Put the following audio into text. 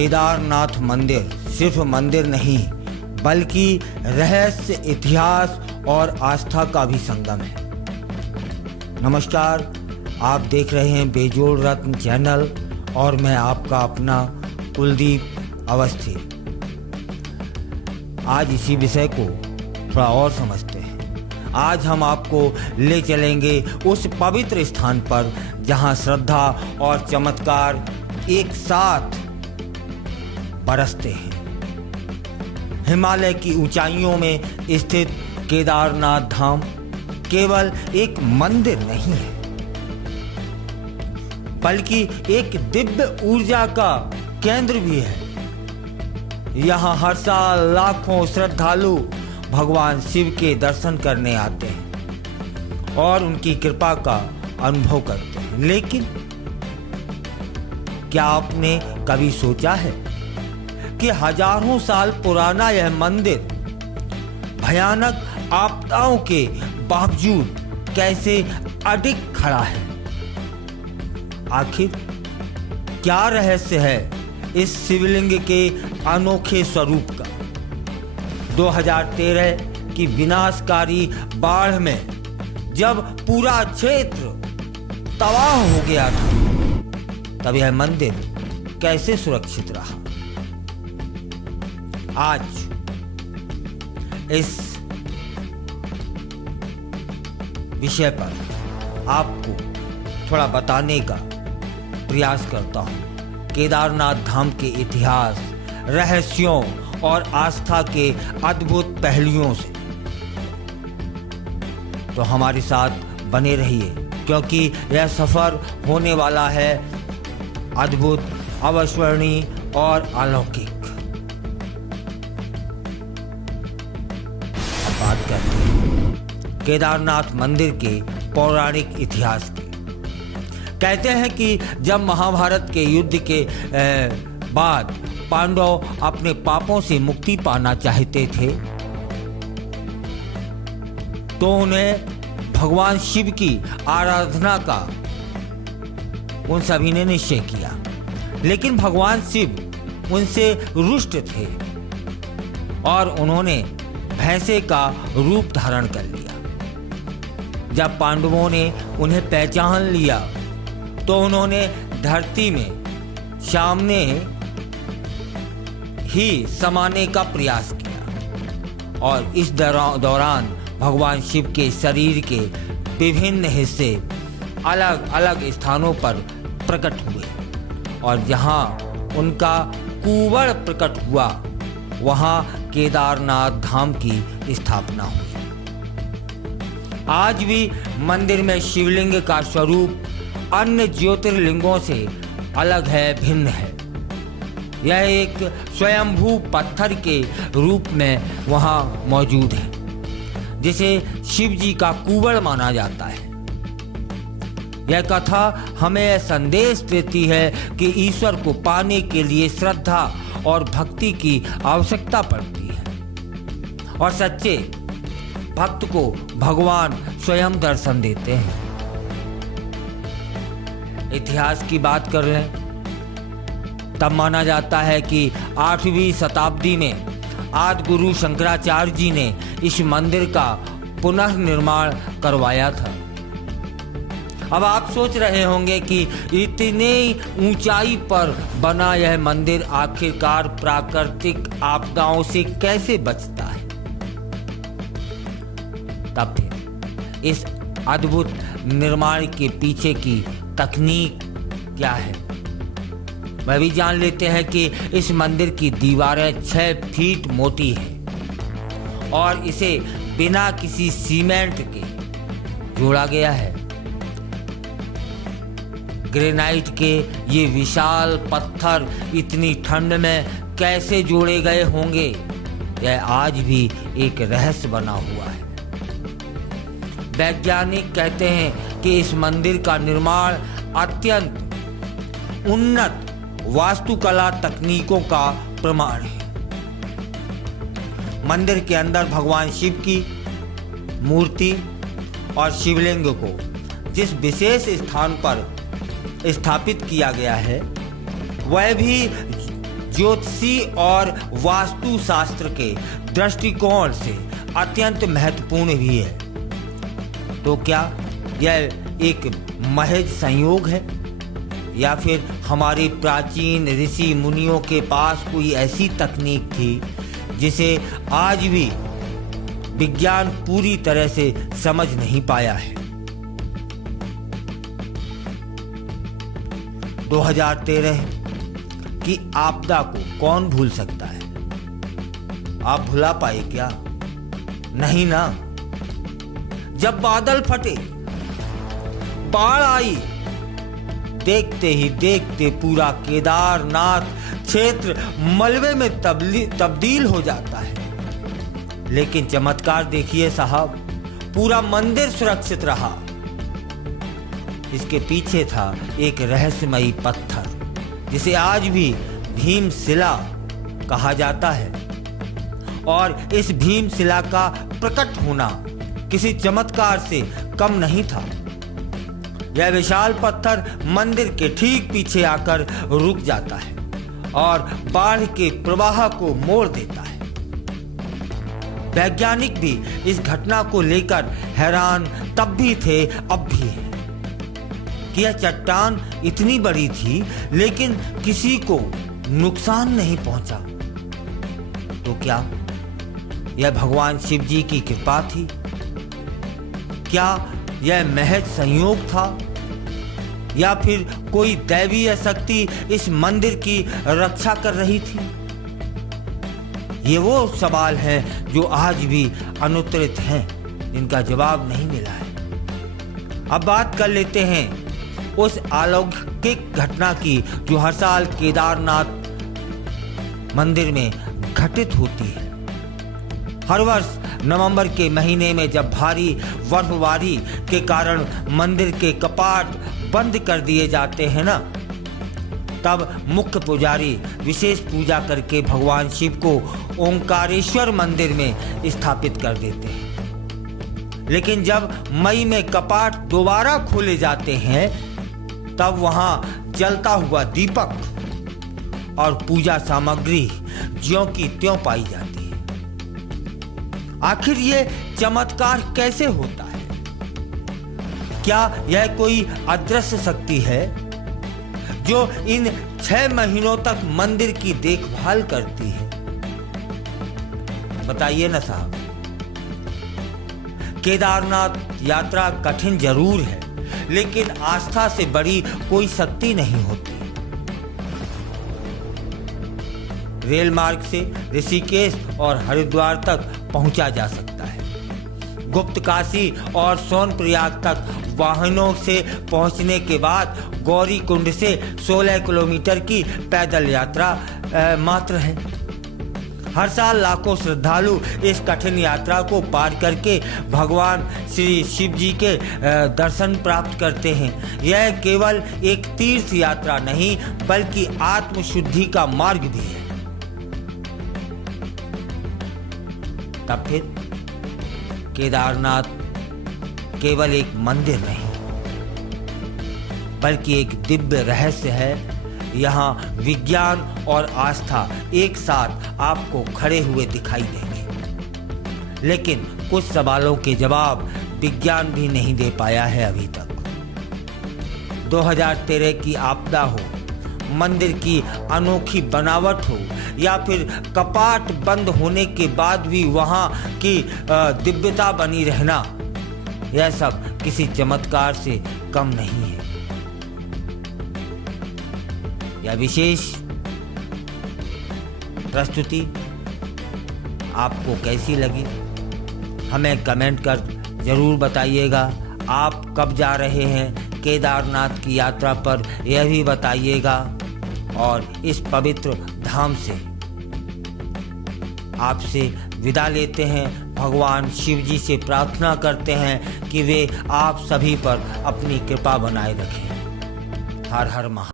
केदारनाथ मंदिर सिर्फ मंदिर नहीं बल्कि रहस्य, इतिहास और आस्था का भी संगम है। नमस्कार, आप देख रहे हैं बेजोड़ रत्न चैनल और मैं आपका अपना कुलदीप अवस्थी। आज इसी विषय को थोड़ा और समझते हैं। आज हम आपको ले चलेंगे उस पवित्र स्थान पर जहां श्रद्धा और चमत्कार एक साथ बरसते हैं। हिमालय की ऊंचाइयों में स्थित केदारनाथ धाम केवल एक मंदिर नहीं है बल्कि एक दिव्य ऊर्जा का केंद्र भी है। यहाँ हर साल लाखों श्रद्धालु भगवान शिव के दर्शन करने आते हैं और उनकी कृपा का अनुभव करते हैं। लेकिन क्या आपने कभी सोचा है कि हजारों साल पुराना यह मंदिर भयानक आपदाओं के बावजूद कैसे अडिग खड़ा है? आखिर क्या रहस्य है इस शिवलिंग के अनोखे स्वरूप का? 2013 की विनाशकारी बाढ़ में जब पूरा क्षेत्र तबाह हो गया था, तब यह मंदिर कैसे सुरक्षित रहा? आज इस विषय पर आपको थोड़ा बताने का प्रयास करता हूं। केदारनाथ धाम के इतिहास, रहस्यों और आस्था के अद्भुत पहलुओं से। तो हमारे साथ बने रहिए क्योंकि यह सफर होने वाला है अद्भुत, अविस्मरणीय और अलौकिक। अब बात करते हैं केदारनाथ मंदिर के पौराणिक इतिहास की। कहते हैं कि जब महाभारत के युद्ध के बाद पांडव अपने पापों से मुक्ति पाना चाहते थे तो उन्हें भगवान शिव की आराधना का उन सभी ने निश्चय किया। लेकिन भगवान शिव उनसे रुष्ट थे और उन्होंने भैंसे का रूप धारण कर लिया। जब पांडवों ने उन्हें पहचान लिया तो उन्होंने धरती में सामने ही समाने का प्रयास किया और इस दौरान भगवान शिव के शरीर के विभिन्न हिस्से अलग अलग स्थानों पर प्रकट हुए और जहां उनका कुंवर प्रकट हुआ वहां केदारनाथ धाम की स्थापना हुई। आज भी मंदिर में शिवलिंग का स्वरूप अन्य ज्योतिर्लिंगों से अलग है, भिन्न है। यह एक स्वयंभू पत्थर के रूप में वहां मौजूद है जिसे शिव जी का कुंवर माना जाता है। यह कथा हमें यह संदेश देती है कि ईश्वर को पाने के लिए श्रद्धा और भक्ति की आवश्यकता पड़ती है और सच्चे भक्त को भगवान स्वयं दर्शन देते हैं। इतिहास की बात कर लें तब माना जाता है कि 8वीं शताब्दी में आदि गुरु शंकराचार्य जी ने इस मंदिर का पुनर्निर्माण करवाया था। अब आप सोच रहे होंगे कि इतने ऊंचाई पर बना यह मंदिर आखिरकार प्राकृतिक आपदाओं से कैसे बचता है? तब फिर इस अद्भुत निर्माण के पीछे की तकनीक क्या है वह भी जान लेते हैं कि इस मंदिर की दीवारें 6 फीट मोटी हैं और इसे बिना किसी सीमेंट के जोड़ा गया है। ग्रेनाइट के ये विशाल पत्थर इतनी ठंड में कैसे जोड़े गए होंगे, यह आज भी एक रहस्य बना हुआ है। वैज्ञानिक कहते हैं कि इस मंदिर का निर्माण अत्यंत उन्नत वास्तुकला तकनीकों का प्रमाण है। मंदिर के अंदर भगवान शिव की मूर्ति और शिवलिंग को जिस विशेष स्थान पर स्थापित किया गया है वह भी ज्योतिषी और वास्तु शास्त्र के दृष्टिकोण से अत्यंत महत्वपूर्ण भी है। तो क्या यह एक महज संयोग है या फिर हमारे प्राचीन ऋषि मुनियों के पास कोई ऐसी तकनीक थी जिसे आज भी विज्ञान पूरी तरह से समझ नहीं पाया है। 2013 की आपदा को कौन भूल सकता है? आप भुला पाए क्या? नहीं ना। जब बादल फटे, बाढ़ आई, देखते ही देखते पूरा केदारनाथ क्षेत्र मलबे में तब्दील हो जाता है। लेकिन चमत्कार देखिए साहब, पूरा मंदिर सुरक्षित रहा। इसके पीछे था एक रहस्यमयी पत्थर जिसे आज भी भीमशिला कहा जाता है। और इस भीमशिला का प्रकट होना किसी चमत्कार से कम नहीं था। यह विशाल पत्थर मंदिर के ठीक पीछे आकर रुक जाता है और बाढ़ के प्रवाह को मोड़ देता है। वैज्ञानिक भी इस घटना को लेकर हैरान तब भी थे, अब भी है कि यह चट्टान इतनी बड़ी थी लेकिन किसी को नुकसान नहीं पहुंचा। तो क्या यह भगवान शिव जी की कृपा थी? क्या यह महज संयोग था या फिर कोई दैवीय शक्ति इस मंदिर की रक्षा कर रही थी? ये वो सवाल हैं जो आज भी अनुत्तरित हैं, जिनका जवाब नहीं मिला है। अब बात कर लेते हैं उस अलौकिक घटना की जो हर साल केदारनाथ मंदिर में घटित होती है। हर वर्ष नवंबर के महीने में जब भारी बर्फबारी के कारण मंदिर के कपाट बंद कर दिए जाते हैं ना, तब मुख्य पुजारी विशेष पूजा करके भगवान शिव को ओंकारेश्वर मंदिर में स्थापित कर देते हैं। लेकिन जब मई में कपाट दोबारा खोले जाते हैं तब वहां जलता हुआ दीपक और पूजा सामग्री ज्यों की त्यों पाई जाती है। आखिर ये चमत्कार कैसे होता है? क्या यह कोई अदृश्य शक्ति है जो इन 6 महीनों तक मंदिर की देखभाल करती है? बताइए ना साहब। केदारनाथ यात्रा कठिन जरूर है, लेकिन आस्था से बड़ी कोई शक्ति नहीं होती। रेल मार्ग से ऋषिकेश और हरिद्वार तक पहुंचा जा सकता है। गुप्त काशी और सोनप्रयाग तक वाहनों से पहुंचने के बाद गौरी कुंड से 16 किलोमीटर की पैदल यात्रा मात्र है। हर साल लाखों श्रद्धालु इस कठिन यात्रा को पार करके भगवान श्री शिव जी के दर्शन प्राप्त करते हैं। यह केवल एक तीर्थ यात्रा नहीं बल्कि आत्मशुद्धि का मार्ग भी है। तब फिर केदारनाथ केवल एक मंदिर नहीं बल्कि एक दिव्य रहस्य है। यहाँ विज्ञान और आस्था एक साथ आपको खड़े हुए दिखाई देंगे। लेकिन कुछ सवालों के जवाब विज्ञान भी नहीं दे पाया है अभी तक। 2013 की आपदा हो, मंदिर की अनोखी बनावट हो या फिर कपाट बंद होने के बाद भी वहाँ की दिव्यता बनी रहना, यह सब किसी चमत्कार से कम नहीं है। यह विशेष प्रस्तुति आपको कैसी लगी हमें कमेंट कर जरूर बताइएगा। आप कब जा रहे हैं केदारनाथ की यात्रा पर, यह भी बताइएगा। और इस पवित्र धाम से आपसे विदा लेते हैं। भगवान शिव जी से प्रार्थना करते हैं कि वे आप सभी पर अपनी कृपा बनाए रखें। हर हर महादेव।